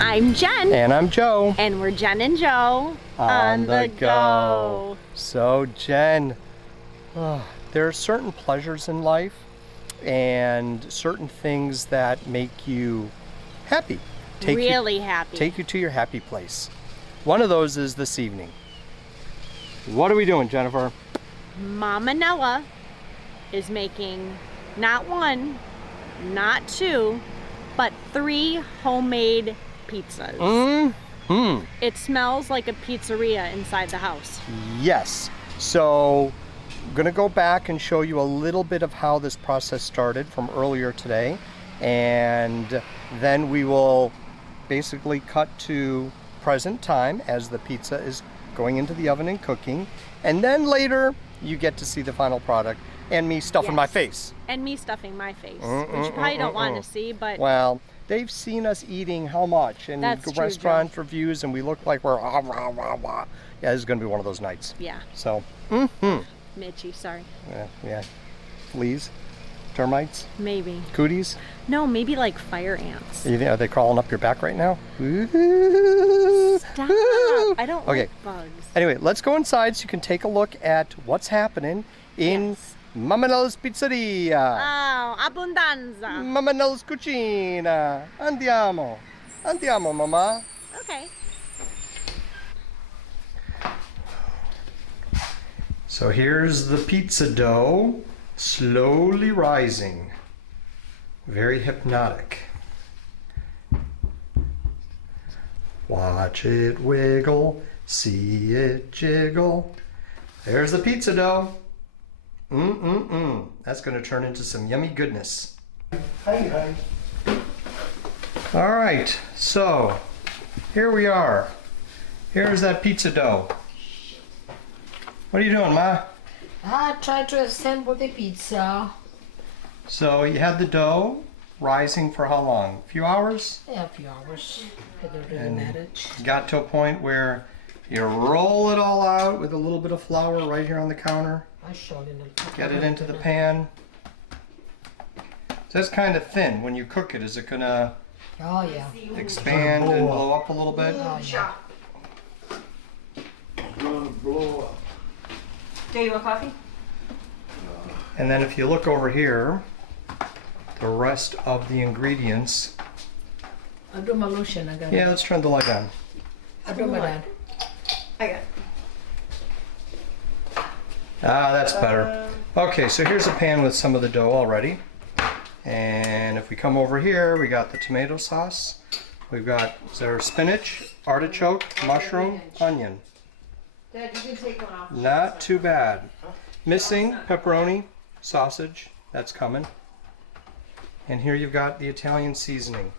I'm Jen. And I'm Joe. And we're Jen and Joe on the go. So Jen, there are certain pleasures in life and certain things that make you happy. Really happy. Take you to your happy place. One of those is this evening. What are we doing, Jennifer? Mama Nella is making not one, not two, but 3 homemade pizzas. It smells like a pizzeria inside the house. Yes. So I'm gonna go back and show you a little bit of how this process started from earlier today, and then we will basically cut to present time as the pizza is going into the oven and cooking, and then later you get to see the final product and me stuffing my face. And me stuffing my face, which you probably don't want to see, but... Well, they've seen us eating how much in restaurant reviews, and we look like we're Yeah, this is going to be one of those nights. Yeah. So, Mitchy, sorry. Yeah. Fleas? Termites? Maybe. Cooties? No, maybe like fire ants. Are they crawling up your back right now? Stop. I don't like bugs. Anyway, let's go inside so you can take a look at what's happening in Mama Nella's Pizzeria. Oh, abbondanza. Mama Nella's Cucina. Andiamo. Andiamo, Mama. Okay. So here's the pizza dough, slowly rising. Very hypnotic. Watch it wiggle, see it jiggle. There's the pizza dough. That's going to turn into some yummy goodness. Hi. All right, so here we are. Here's that pizza dough. What are you doing, Ma? I tried to assemble the pizza. So you had the dough rising for how long? A few hours? Yeah, a few hours. It doesn't really matter. Got to a point where you roll it all out with a little bit of flour right here on the counter. Get it into the pan. So it's kind of thin. When you cook it, is it gonna expand and blow up a little bit? Oh, yeah. Gonna blow up. Do you want coffee? And then if you look over here, the rest of the ingredients. Yeah, let's turn the light on. I got it. Ah, that's better. Okay, so here's a pan with some of the dough already. And if we come over here, we got the tomato sauce. We've got, is there spinach, artichoke, mushroom, onion. Dad, you can take one off. Not too bad. Missing pepperoni, sausage, that's coming. And here you've got the Italian seasoning.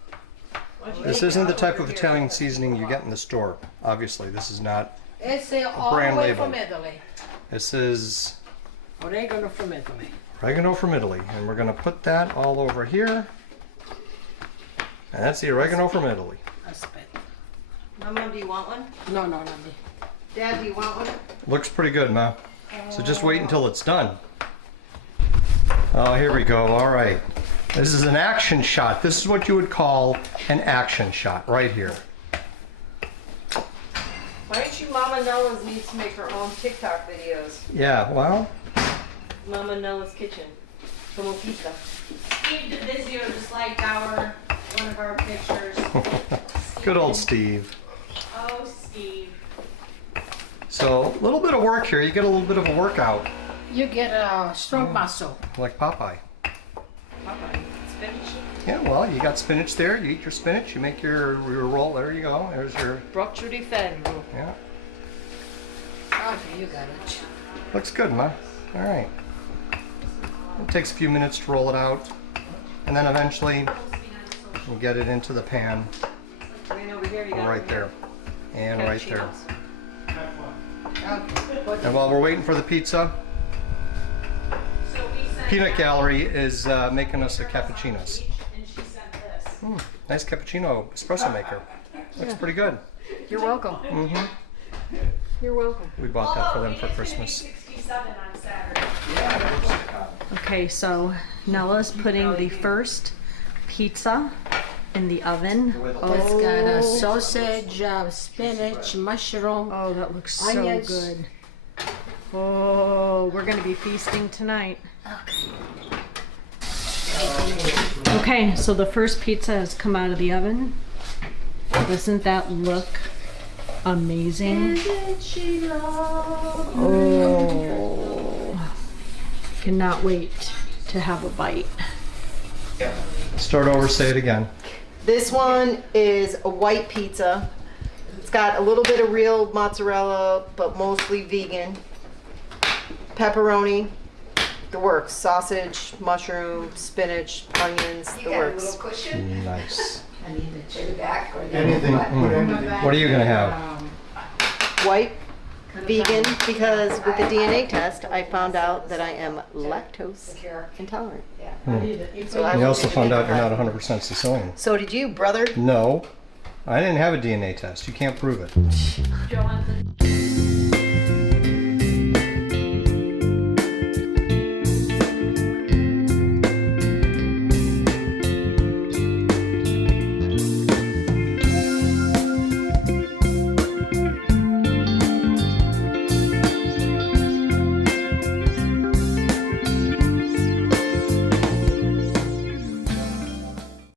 This isn't the type of Italian seasoning you get in the store. Obviously, this is not It's a all brand the way label. from Italy. This is Oregano from Italy. oregano from Italy. And we're going to put that all over here. And that's the oregano from Italy. Mama, do you want one? No, not me. Dad, do you want one? Looks pretty good, Ma. So just wait until it's done. Oh, here we go. All right. This is an action shot. This is what you would call an action shot right here. Why don't you Mama Nella's needs to make her own TikTok videos? Yeah, well. Mama Nella's kitchen. Como pizza. Steve DeVizio just liked one of our pictures. Good old Steve. Oh, Steve. So a little bit of work here. You get a little bit of a workout. You get a strong muscle. Like Popeye. Popeye. Spinach. Yeah, well, you got spinach there. You eat your spinach. You make your roll. There you go. There's your... Broccio di ferro. Yeah. Okay, you got it. Looks good, Ma. All right. It takes a few minutes to roll it out. And then eventually you get it into the pan. Right over here, you got Right there. And right there. Okay. And while we're waiting for the pizza, Peanut Gallery is making us a cappuccinos. And she sent this. Nice cappuccino espresso maker. Looks pretty good. You're welcome. You're welcome. We bought that for them for Christmas. 67 on Saturday. Okay, so Nella's putting the first pizza in the oven. It's got a sausage, spinach, mushroom. Oh, that looks so Onions. good. Oh, we're gonna be feasting tonight. Okay, so the first pizza has come out of the oven. Doesn't that look amazing? Oh, cannot wait to have a bite. Start over, say it again. This one is a white pizza. It's got a little bit of real mozzarella, but mostly vegan. Pepperoni, the works. Sausage, mushroom, spinach, onions, the works. Nice. I need to check it back. Anything. What are you gonna have? White, vegan, because with the DNA test, I found out that I am lactose intolerant. So I You also found out you're not 100% Sicilian. So did you, brother? No, I didn't have a DNA test. You can't prove it.